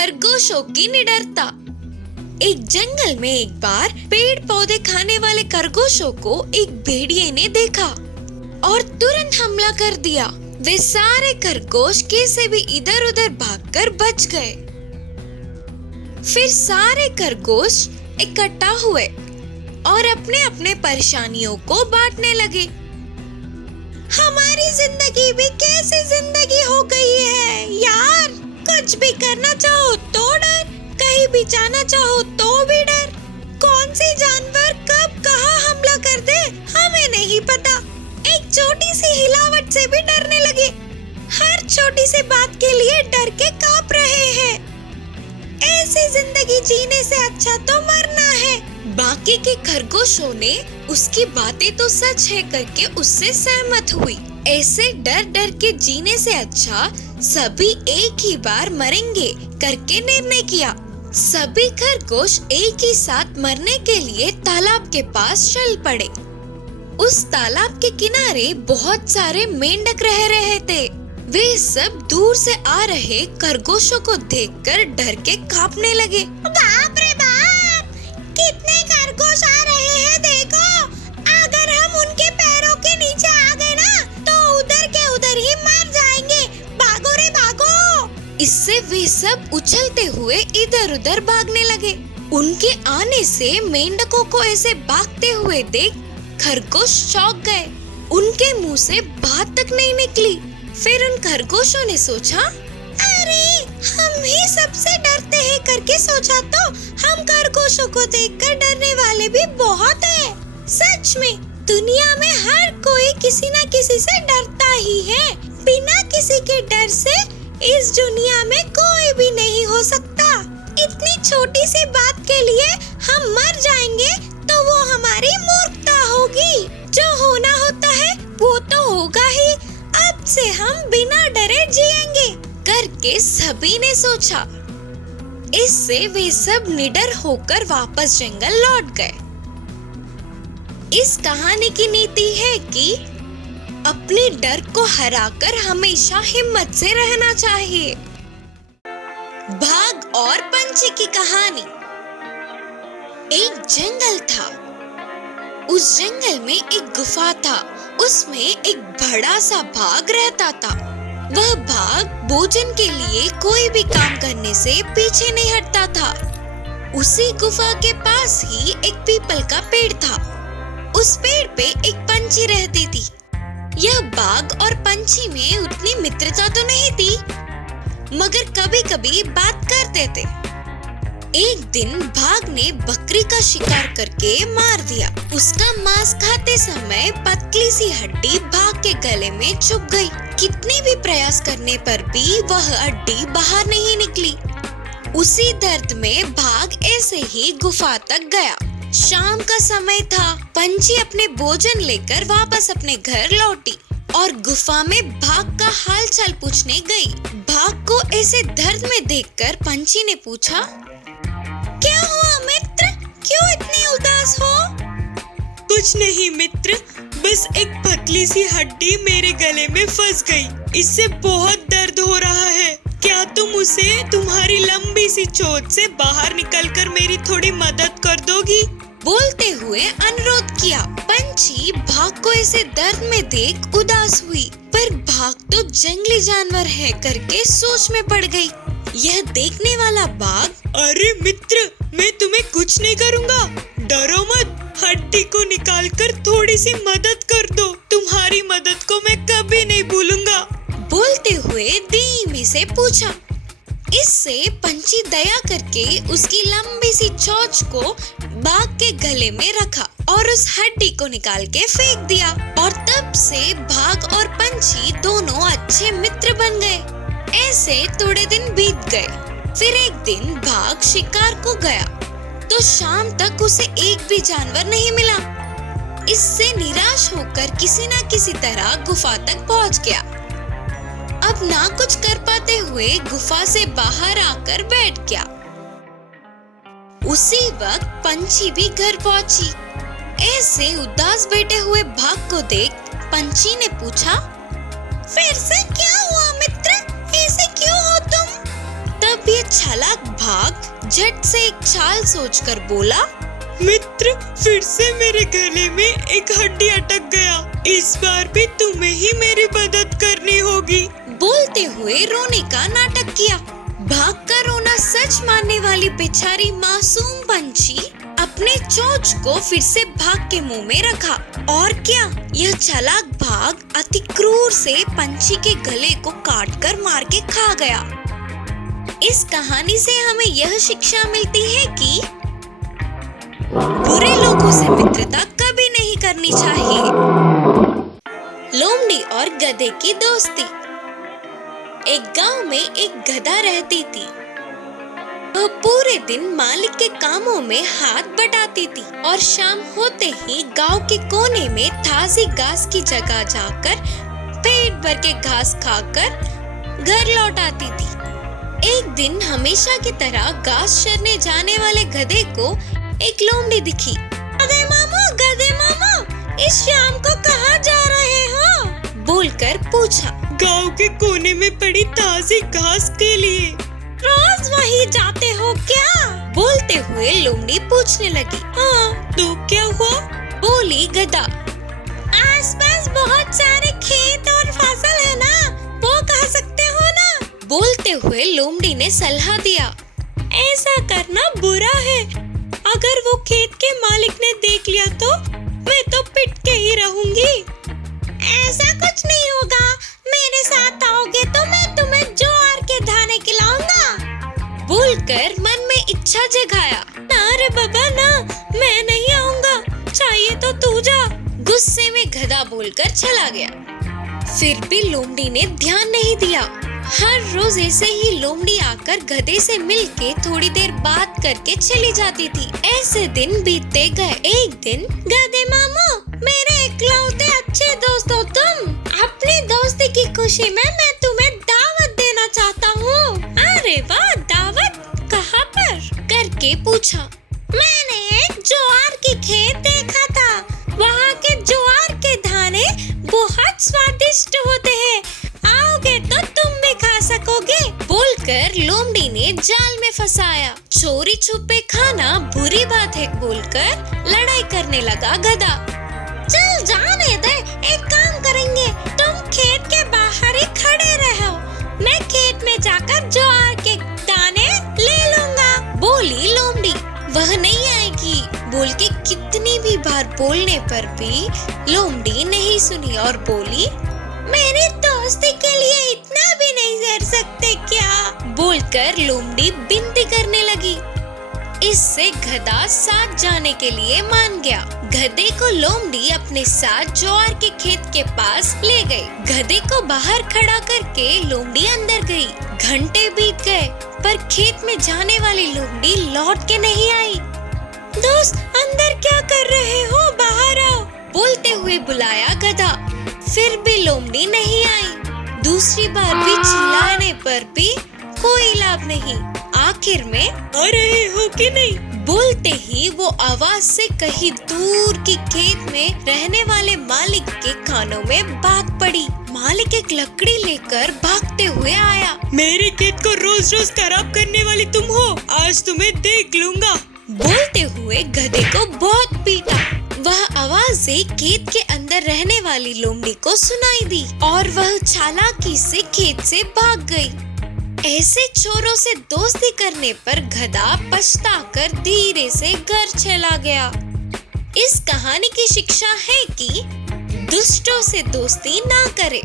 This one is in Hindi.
खरगोशों की निडरता। एक जंगल में एक बार पेड़ पौधे खाने वाले खरगोशों को एक भेड़िए ने देखा और तुरंत हमला कर दिया। वे सारे खरगोश कैसे भी इधर उधर भागकर बच गए। फिर सारे खरगोश इकट्ठा हुए और अपने अपने परेशानियों को बांटने लगे। हमारी जिंदगी भी कैसी जिंदगी हो गई है यार, कुछ भी करना चाहो तो डर, कहीं भी जाना चाहो तो भी डर। कौन सी जानवर कब कहाँ हमला कर दे हमें नहीं पता। एक छोटी सी हिलावट से भी डरने लगे। हर छोटी सी बात के लिए डर के कांप रहे हैं। ऐसी जिंदगी जीने से अच्छा तो मरना है। बाकी के खरगोशों ने उसकी बातें तो सच है करके उससे सहमत हुई। ऐसे डर डर के जीने से अच्छा सभी एक ही बार मरेंगे करके निर्णय किया। सभी खरगोश एक ही साथ मरने के लिए तालाब के पास चल पड़े। उस तालाब के किनारे बहुत सारे मेंढक रह रहे थे। वे सब दूर से आ रहे खरगोशों को देखकर डर के कांपने लगे। बाप रे बाप, कितने खरगोश आ रहे हैं देखो। अगर हम उनके पैरों के नीचे आ गए ना तो उधर के उधर ही मर जाएंगे। भागो रे भागो। इससे वे सब उछलते हुए इधर उधर भागने लगे। उनके आने से मेंढकों को ऐसे भागते हुए देख खरगोश चौंक गए। उनके मुंह से बात तक नहीं निकली। फिर उन खरगोशों ने सोचा, अरे हम ही सबसे डरते हैं करके सोचा तो हम खरगोशों को देखकर डरने वाले भी बहुत हैं। सच में दुनिया में हर कोई किसी न किसी से डरता ही है। बिना किसी के डर से इस दुनिया में कोई भी नहीं हो सकता। इतनी छोटी सी बात के लिए हम मर जाएंगे तो वो हमारी मूर्खता होगी। जो होना होता है वो तो होगा ही। अब से हम बिना डरे जिएंगे करके सभी ने सोचा। इससे वे सब निडर होकर वापस जंगल लौट गए। इस कहानी की नीति है कि अपने डर को हराकर हमेशा हिम्मत से रहना चाहिए। भाग और पंछी की कहानी। एक जंगल था। उस जंगल में एक गुफा था। उसमें एक बड़ा सा बाघ रहता था। वह बाघ भोजन के लिए कोई भी काम करने से पीछे नहीं हटता था। उसी गुफा के पास ही एक पीपल का पेड़ था। उस पेड़ पे एक पंछी रहती थी। यह बाघ और पंछी में उतनी मित्रता तो नहीं थी, मगर कभी कभी बात करते थे। एक दिन बाघ ने बकरी का शिकार करके मार दिया। उसका मांस खाते समय पतली सी हड्डी बाघ के गले में चुभ गई। कितने भी प्रयास करने पर भी वह हड्डी बाहर नहीं निकली। उसी दर्द में बाघ ऐसे ही गुफा तक गया। शाम का समय था। पंछी अपने भोजन लेकर वापस अपने घर लौटी और गुफा में बाघ का हाल चाल पूछने गई। बाघ को ऐसे दर्द में देखकर पंछी ने पूछा, क्या हुआ मित्र, क्यों इतने उदास हो? कुछ नहीं मित्र, बस एक पतली सी हड्डी मेरे गले में फंस गई। इससे बहुत दर्द हो रहा है। क्या तुम उसे तुम्हारी लंबी सी चोट से बाहर निकलकर मेरी थोड़ी मदद कर दोगी? बोलते हुए अनुरोध किया। पंछी बाघ को ऐसे दर्द में देख उदास हुई, पर बाघ तो जंगली जानवर है करके सोच में पड़ गई। यह देखने वाला बाघ, अरे मित्र, मैं तुम्हें कुछ नहीं करूँगा, डरो मत। हड्डी को निकालकर थोड़ी सी मदद कर दो। तुम्हारी मदद को मैं कभी नहीं भूलूंगा। बोलते हुए धीमे से पूछा। इससे पंछी दया करके उसकी लंबी सी चोंच को बाघ के गले में रखा और उस हड्डी को निकाल के फेंक दिया। और तब से बाघ और पंछी दोनों अच्छे मित्र बन गए। ऐसे थोड़े दिन बीत गए। फिर एक दिन बाघ शिकार को गया तो शाम तक उसे एक भी जानवर नहीं मिला। इससे निराश होकर किसी न किसी तरह गुफा तक पहुंच गया। अब ना कुछ कर पाते हुए गुफा से बाहर आकर बैठ गया। उसी वक्त पंछी भी घर पहुंची। ऐसे उदास बैठे हुए बाघ को देख पंछी ने पूछा, फिर से क्या हुआ मित्र, ऐसे क्यों हो तुम? तब ये चालाक भाग झट से एक चाल सोचकर बोला, मित्र, फिर से मेरे गले में एक हड्डी अटक गया। इस बार भी तुम्हें ही मेरी मदद करनी होगी। बोलते हुए रोने का नाटक किया। भागकर रोना सच मानने वाली बेचारी मासूम पंछी अपने चोंच को फिर से भाग के मुंह में रखा। और क्या, यह चालाक भाग अति क्रूर से पंछी के गले को काटकर मार के खा गया। इस कहानी से हमें यह शिक्षा मिलती है कि बुरे लोगों से मित्रता कभी नहीं करनी चाहिए। लोमड़ी और गधे की दोस्ती। एक गांव में एक गधा रहती थी। वह पूरे दिन मालिक के कामों में हाथ बटाती थी और शाम होते ही गांव के कोने में ताजी घास की जगह जाकर पेट भर के घास खाकर घर लौट आती थी। एक दिन हमेशा की तरह घास चरने जाने वाले गधे को एक लोमड़ी दिखी। गधे मामा, इस शाम को कहाँ जा रहे हो? बोलकर पूछा। गांव के कोने में पड़ी ताजी घास के लिए। रोज वही जाते हो क्या? बोलते हुए लोमड़ी पूछने लगी। हाँ, तो क्या हुआ? बोली गधा। आसपास बहुत सारे खेत और फसल है ना, वो खा सकते हो ना? बोलते हुए लोमड़ी ने सलाह दिया। ऐसा करना बुरा है। अगर वो खेत के मालिक ने देख लिया तो मैं तो पिट के ही रहूंगी। ऐसा कुछ नहीं होगा, मेरे साथ आओगे तो मैं तुम्हें ज्वार के दाने खिलाऊंगा। बोलकर मन में इच्छा जगाया। ना रे बाबा ना, मैं नहीं आऊंगा, चाहिए तो तू जा। गुस्से में गधा बोलकर चला गया। फिर भी लोमड़ी ने ध्यान नहीं दिया। हर रोज ऐसे ही लोमड़ी आकर गधे से मिलके थोड़ी देर बात करके चली जाती थी। ऐसे दिन बीतते गए। एक दिन, गधे मामा, मेरे इकलौते अच्छे दोस्त हो तुम। अपनी दोस्ती की खुशी में मैं तुम्हें दावत देना चाहता हूँ। अरे वाह, दावत कहाँ पर? करके पूछा। मैंने एक ज्वार की खेत देखा था। वहाँ के ज्वार के दाने बहुत स्वादिष्ट होते हैं। आओगे तो तुम भी खा सकोगे। बोलकर लोमड़ी ने जाल में फंसाया। चोरी छुपे खाना बुरी बात है बोलकर लड़ाई करने लगा गधा। चल जाने दे, एक काम करेंगे, तुम खेत के बाहर ही खड़े रहो, मैं खेत में जाकर ज्वार के दाने ले लूंगा। बोली लोमड़ी। वह नहीं आएगी बोल के कितनी भी बार बोलने पर भी लोमड़ी नहीं सुनी और बोली, मेरी दोस्ती के लिए इतना भी नहीं कर सकते क्या? बोलकर लोमड़ी विनती करने लगी। इससे गधा साथ जाने के लिए मान गया। गधे को लोमड़ी अपने साथ ज्वार के खेत के पास ले गई। गधे को बाहर खड़ा करके लोमड़ी अंदर गई। घंटे बीत गए पर खेत में जाने वाली लोमड़ी लौट के नहीं आई। दोस्त, अंदर क्या कर रहे हो? बाहर आओ। बोलते हुए बुलाया गधा। फिर भी लोमड़ी नहीं आई। दूसरी बार भी चिल्लाने पर भी कोई लाभ नहीं। आखिर में, आ रहे हो कि नहीं? बोलते ही वो आवाज से कहीं दूर की खेत में रहने वाले मालिक के कानों में भाग पड़ी। मालिक एक लकड़ी लेकर भागते हुए आया। मेरे खेत को रोज रोज खराब करने वाली तुम हो, आज तुम्हें देख लूंगा। बोलते हुए गधे को बहुत पीटा। वह आवाजें खेत के अंदर रहने वाली लोमड़ी को सुनाई दी और वह चालाकी से खेत से भाग गई। ऐसे चोरों से दोस्ती करने पर गधा पछताकर धीरे से घर चला गया। इस कहानी की शिक्षा है कि दुष्टों से दोस्ती ना करें।